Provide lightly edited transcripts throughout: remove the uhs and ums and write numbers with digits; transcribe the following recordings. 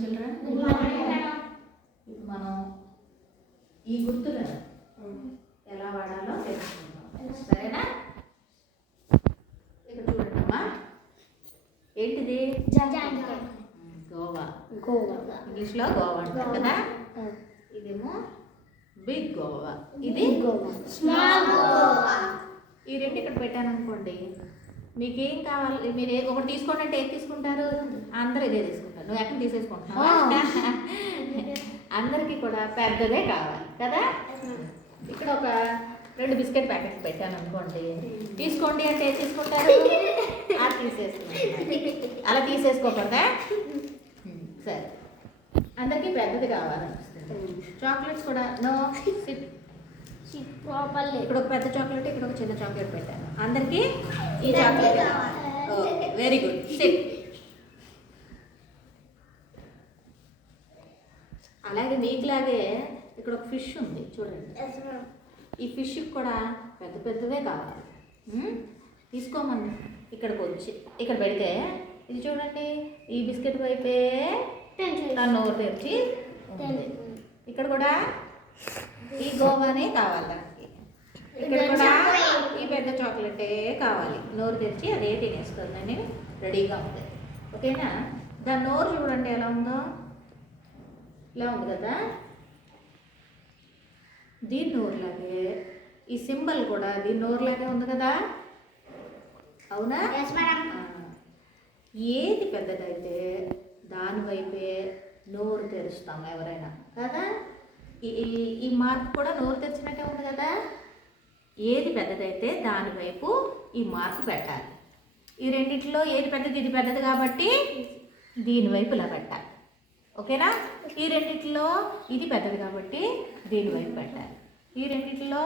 Children ఇప్పుడు మనం ఈ గుర్తులను ఎలా వాడాలో తెలుసుకుందాం. సరేనా? ఇక్కడ చూడండి అమ్మా, ఏంటిది? గోవా. ఇంగ్లీష్లో గోవా అంటారు కదా. ఇదేమో బిగ్ గోవా, ఇది స్మాల్ గోవా. ఈ రెండు ఇక్కడ పెట్టాను అనుకోండి, మీకేం కావాలి, మీరు ఒకటి తీసుకోండి అంటే ఏది తీసుకుంటారు? అందరూ ఇదే తీసుకుంటారు. నువ్వు ఎక్కడ తీసేసుకుంటున్నావా? అందరికీ కూడా పెద్దదే కావాలి కదా. ఇక్కడ ఒక 2 బిస్కెట్ ప్యాకెట్స్ పెట్టాను అనుకోండి, తీసుకోండి అంటే ఏది తీసుకుంటారు? అది తీసేసుకుంటారు. అలా తీసేసుకోకుండా సరే, అందరికీ పెద్దది కావాలనిపిస్తుంది. చాక్లెట్స్ కూడా నో సిప్. ఇక్కడ ఒక పెద్ద చాక్లెట్, ఇక్కడ ఒక చిన్న చాక్లెట్ పెట్టాను. అందరికీ ఈ చాక్లెట్ కావాలి. Very good, SIP. అలాగే మీకులాగే ఇక్కడ ఒక ఫిష్ ఉంది చూడండి. ఈ ఫిష్కి కూడా పెద్ద పెద్దవే కావాలి. తీసుకోమని ఇక్కడికి వచ్చి ఇక్కడ పెడితే ఇది చూడండి, ఈ బిస్కెట్ వైపే తను నోరు తెరిచి ఉంది. ఇక్కడ కూడా ఈ గోవానే కావాలి దానికి. ఇక్కడ కూడా ఈ పెద్ద చాక్లెటే కావాలి. నోరు తెరిచి అదే తినేస్తుందని రెడీగా ఉంది. ఓకేనా? దాని నోరు చూడండి ఎలా ఉందో. ఇలా ఉంది కదా. దీని నోరులాగే ఈ సింబల్ కూడా దీని నోరులాగే ఉంది కదా. అవునా? ఏది పెద్దదైతే దానివైపే నోరు తెరుస్తాం ఎవరైనా కదా. ఈ మార్క్ కూడా నోరు తెరిచినట్టే ఉంది కదా. ఏది పెద్దదైతే దానివైపు ఈ మార్క్ పెట్టాలి. ఈ రెండిట్లో ఏది పెద్దది? ఇది పెద్దది కాబట్టి దీనివైపు ఇలా పెట్టాలి. ఓకేనా? ఈ రెండిట్లో ఇది పెద్దది కాబట్టి దీనివైపు పెట్టాలి. ఈ రెండిట్లో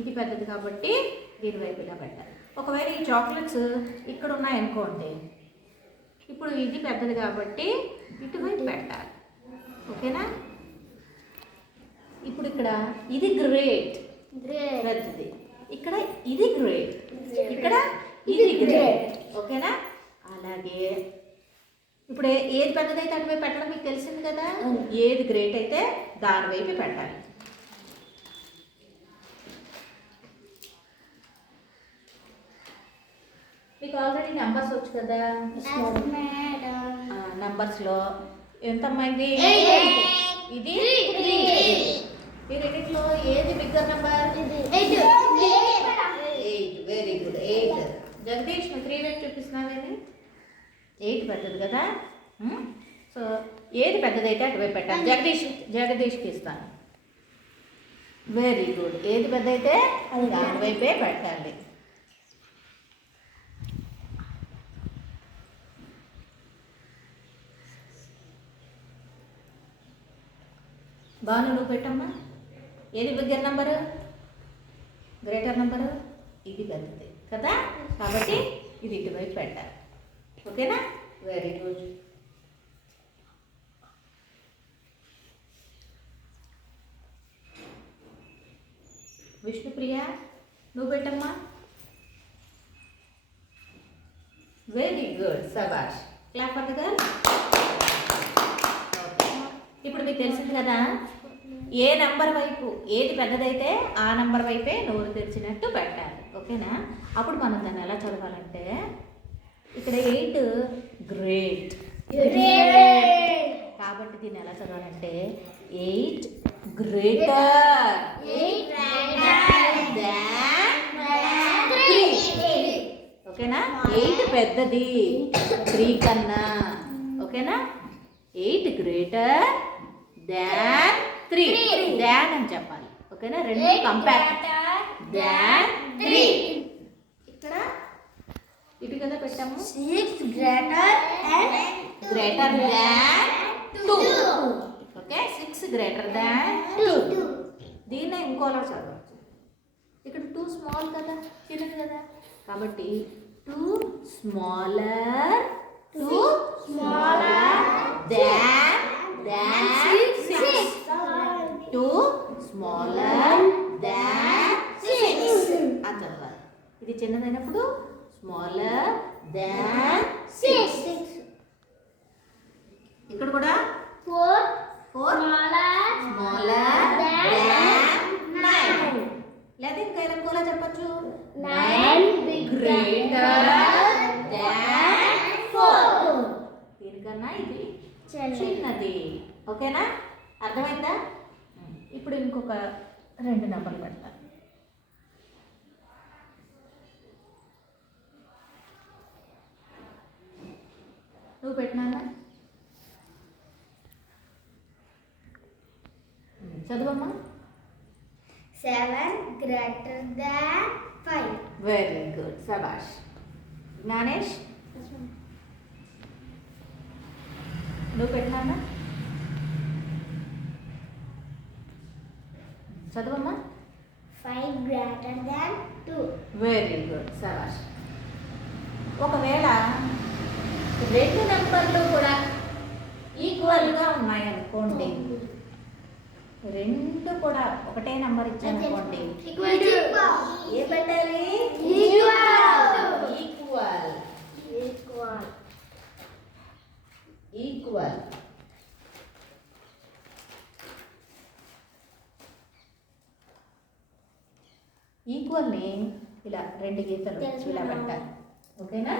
ఇది పెద్దది కాబట్టి దీనివైపు ఇలా పెట్టాలి. ఒకవేళ ఈ చాక్లెట్స్ ఇక్కడ ఉన్నాయనుకోండి, ఇప్పుడు ఇది పెద్దది కాబట్టి ఇటువైపు పెట్టాలి. ఓకేనా? ఇప్పుడు ఇక్కడ ఇది గ్రేట్ పెద్దది, ఇక్కడ ఇది గ్రేట్, ఇక్కడ ఇది గ్రేట్. ఓకేనా? అలాగే ఇప్పుడు ఏది పెద్దదైతే అటువైపు పెట్టడం మీకు తెలిసింది కదా. ఏది గ్రేట్ అయితే దాని వైపు పెట్టాలి. మీకు ఆల్రెడీ నెంబర్స్ వచ్చు కదా. నెంబర్స్లో ఎంతమ్మా ఇది? ఇది 3. ఈ రెండిట్లో ఏది bigger number? 8. Very good, 8. Jagadish, 3 వైపు చూపిస్తున్నావేది? 8 పెద్దది కదా. సో ఏది పెద్దదైతే అటువైపు పెట్టాలి. జగదీష్కి ఇస్తాను. Very good. ఏది పెద్దదైతే దాని వైపే పెట్టాలి. బాను, నువ్వు పెట్టమ్మా. ఏది బిగ్గర్ నెంబరు? Greater number? ఇది పెద్దది కదా, కాబట్టి ఇది ఇటువైపు పెట్టాలి. ఓకేనా? Very good. విష్ణుప్రియ, నువ్వు పెట్టమ్మా. వెరీ గుడ్, సబాష్. Clap for the girl. ఇప్పుడు మీకు తెలిసింది కదా, ఏ నెంబర్ వైపు ఏది పెద్దదైతే ఆ నెంబర్ వైపే నోరు తెరిచినట్టు పెట్టాలి. ఓకేనా? అప్పుడు మనం దాన్ని ఎలా చదవాలంటే, ఇక్కడ 8 గ్రేట్ కాబట్టి దీన్ని ఎలా చదవాలంటే 8 గ్రేటర్ దాన్ 3. ఓకేనా? 8 పెద్దది 3 కన్నా. ఓకేనా? 8 గ్రేటర్ దాన్ 3. దాన్ అని చెప్పాలి. ఓకేనా? 2 కంపేర్ దాన్ 3. ఇక్కడ ఇటు కదా పెట్టాము. 6 greater than 2. Okay, 6 greater than 2. దీన్నే ఇంకోలా చదవచ్చు. ఇక్కడ 2 స్మాల్ కదా, చిన్నది కదా, కాబట్టి 2 స్మాలర్ దాన్ 6. 2 స్మాలర్ దాన్ 6 అని చదవాలి. ఇది చిన్నదైనప్పుడు స్మాలర్ దాన్ 6. ఇక్కడ కూడా చిన్నది. ఓకేనా? అర్థమైందా? ఇప్పుడు ఇంకొక 2 నెంబర్లు పెడతా. నువ్వు పెట్టినా చదువమ్మా. 7 greater than 5. వెరీ గుడ్, శభాష్. జ్ఞానేష్ నువ్వు పెట్టినా చదువమ్మా. 5 greater than 2. వెరీ గుడ్, శభాష్. ఒకవేళ 2 నెంబర్లు కూడా ఈక్వల్గా ఉన్నాయనుకోండి, 2 కూడా ఒకటే నెంబర్ ఇచ్చారనుకోండి, ఏ పెట్టాలి? ఈక్వల్. ఈక్వల్. ఈక్వల్ని ఇలా 2 గీతలు ఇలా పెట్టాలి. ఓకేనా?